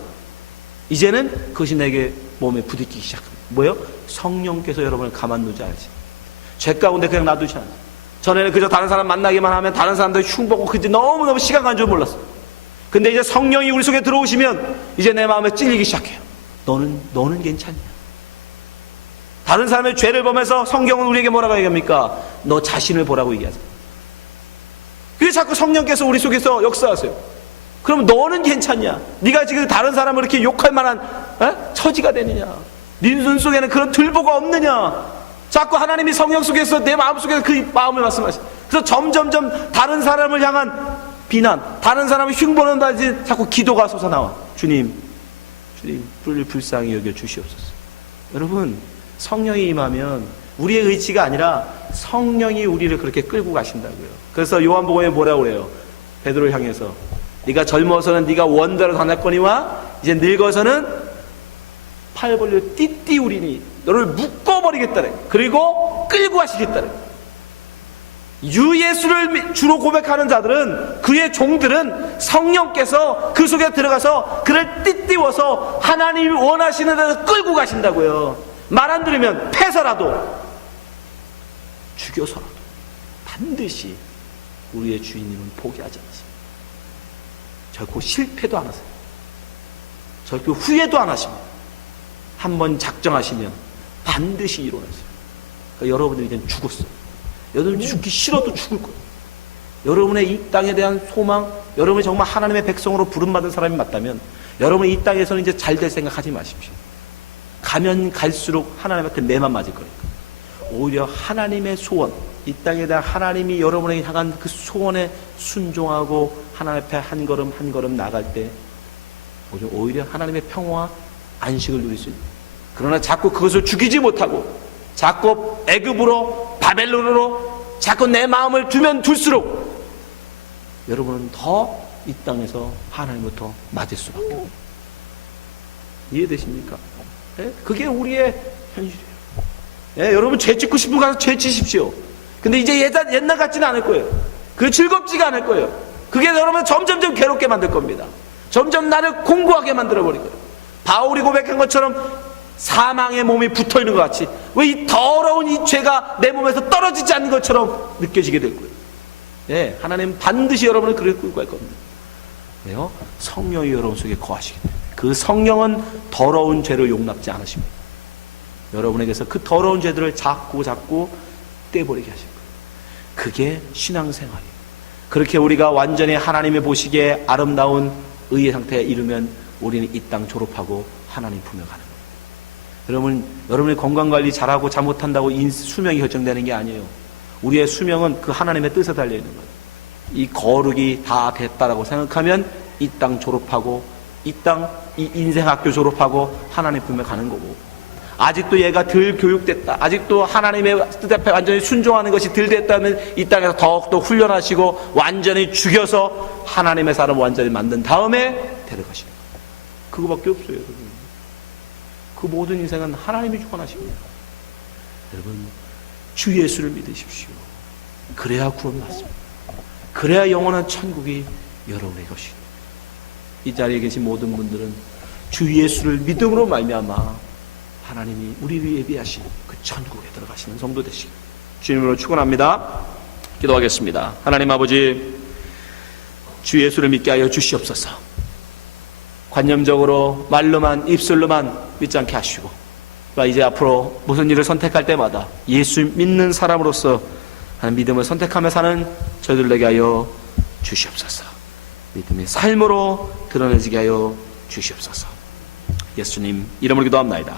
이제는 그것이 내게 몸에 부딪히기 시작합니다. 뭐예요? 성령께서 여러분을 가만두지 않으시. 죄 가운데 그냥 놔두지 않으시. 전에는 그저 다른 사람 만나기만 하면 다른 사람들 흉보고 그때 너무너무 시간 가는 줄 몰랐어. 근데 이제 성령이 우리 속에 들어오시면 이제 내 마음에 찔리기 시작해요. 너는 괜찮냐? 다른 사람의 죄를 보면서 성경은 우리에게 뭐라고 얘기합니까? 너 자신을 보라고 얘기하죠. 그래서 자꾸 성령께서 우리 속에서 역사하세요. 그럼 너는 괜찮냐? 네가 지금 다른 사람을 이렇게 욕할 만한 처지가 되느냐? 네 눈 속에는 그런 들보가 없느냐? 자꾸 하나님이 성령 속에서 내 마음 속에서 그 마음을 말씀하시죠. 그래서 점점점 다른 사람을 향한 비난, 다른 사람을 흉보는 다지 자꾸 기도가 솟아나와. 주님 불쌍히 여겨 주시옵소서. 여러분, 성령이 임하면 우리의 의지가 아니라 성령이 우리를 그렇게 끌고 가신다고요. 그래서 요한복음에 뭐라고 그래요? 베드로를 향해서 네가 젊어서는 네가 원대로 다녔거니와 이제 늙어서는 팔 벌려 띠띠우리니 너를 묶어버리겠다래. 그리고 끌고 가시겠다래. 유 예수를 주로 고백하는 자들은, 그의 종들은 성령께서 그 속에 들어가서 그를 띠띠워서 하나님이 원하시는 데서 끌고 가신다고요. 말 안 들으면 패서라도 죽여서라도 반드시 우리의 주인님은 포기하지 않습니다. 결코 실패도 안 하세요. 절대 후회도 안 하십니다. 한번 작정하시면 반드시 이뤄내세요. 그러니까 여러분들이 이제 죽었어요. 여러분이 죽기 싫어도 죽을 거예요. 여러분의 이 땅에 대한 소망, 여러분이 정말 하나님의 백성으로 부름받은 사람이 맞다면 여러분이 이 땅에서는 이제 잘 될 생각하지 마십시오. 가면 갈수록 하나님한테 매만 맞을 거니까. 오히려 하나님의 소원, 이 땅에 대한 하나님이 여러분에게 향한 그 소원에 순종하고 하나님 앞에 한 걸음 한 걸음 나갈 때 오히려 하나님의 평화와 안식을 누릴 수 있는. 그러나 자꾸 그것을 죽이지 못하고 자꾸 애굽으로 바벨론으로 자꾸 내 마음을 두면 둘수록 여러분은 더 이 땅에서 하나님부터 맞을 수밖에 없어요. 이해되십니까? 예? 그게 우리의 현실이에요. 예, 여러분 죄 짓고 싶은 가서 죄 지십시오. 근데 이제 옛날 같지는 않을 거예요. 그게 즐겁지가 않을 거예요. 그게 여러분 점점점 괴롭게 만들 겁니다. 점점 나를 공고하게 만들어버릴 거예요. 바울이 고백한 것처럼 사망의 몸이 붙어있는 것 같이 왜 이 더러운 이 죄가 내 몸에서 떨어지지 않는 것처럼 느껴지게 될 거예요. 예, 하나님 반드시 여러분을 그렇게 끌고 갈 겁니다. 왜요? 성령이 여러분 속에 거하시기 때문에. 그 성령은 더러운 죄를 용납지 않으십니다. 여러분에게서 그 더러운 죄들을 자꾸 떼버리게 하실 거예요. 그게 신앙생활이에요. 그렇게 우리가 완전히 하나님의 보시기에 아름다운 의의 상태에 이르면 우리는 이 땅 졸업하고 하나님 품에 가는 거예요. 여러분, 여러분의 건강관리 잘하고 잘못한다고 수명이 결정되는 게 아니에요. 우리의 수명은 그 하나님의 뜻에 달려있는 거예요. 이 거룩이 다 됐다라고 생각하면 이 땅 졸업하고 이 인생학교 졸업하고 하나님 품에 가는 거고, 아직도 얘가 덜 교육됐다, 아직도 하나님의 뜻 앞에 완전히 순종하는 것이 덜 됐다면 이 땅에서 더욱더 훈련하시고 완전히 죽여서 하나님의 사람 완전히 만든 다음에 데려가시는 거예요. 그거밖에 없어요. 여러분. 그 모든 인생은 하나님이 주관하십니다. 여러분, 주 예수를 믿으십시오. 그래야 구원받습니다. 그래야 영원한 천국이 여러분의 것입니다. 이 자리에 계신 모든 분들은 주 예수를 믿음으로 말미암아 하나님이 우리를 예비하신 그 천국에 들어가시는 성도 되시길 주님으로 축원합니다. 기도하겠습니다. 하나님 아버지, 주 예수를 믿게 하여 주시옵소서. 관념적으로 말로만 입술로만 믿지 않게 하시고, 이제 앞으로 무슨 일을 선택할 때마다 예수 믿는 사람으로서 믿음을 선택하며 사는 저희들 되게 하여 주시옵소서. 믿음의 삶으로 드러내지게 하여 주시옵소서. 예수님 이름으로 기도합나이다.